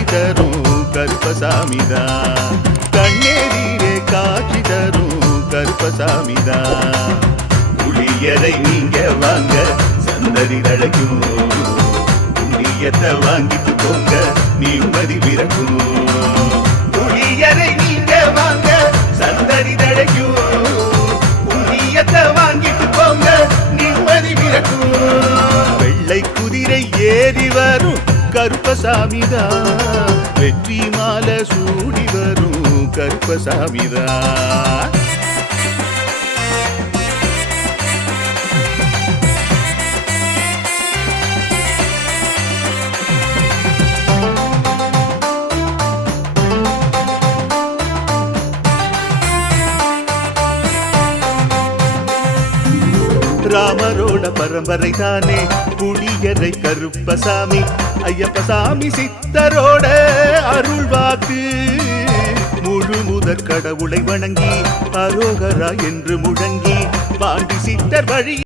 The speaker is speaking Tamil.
காட்சி தரும் கருப்பசாமிதான். கண்ணேரீரே காட்சி தரும் கருப்பசாமிதான். புளியரை நீங்க வாங்க சந்ததி தழைக்கும், புண்ணியத்தை வாங்கிட்டு போங்க நிம்மதி பிறக்கும். புளியரை நீங்க வாங்க சந்ததி தழைக்கும், புண்ணியத்தை வாங்கிட்டு போங்க நிம்மதி பிறக்கும். வெள்ளை குதிரை ஏறி வரும் கருப்பசாமிதான், வெற்றி மாலை சூடி வரும் கருப்பசாமிதான். ராமரோட பரம்பரை தானே புளியரை கருப்பசாமி. ஐயப்பசாமி சித்தரோட அருள்வாக்கு, முழு முதற் கடவுளை வணங்கி அரோகரா என்று முழங்கி பாண்டி சித்தர் வழி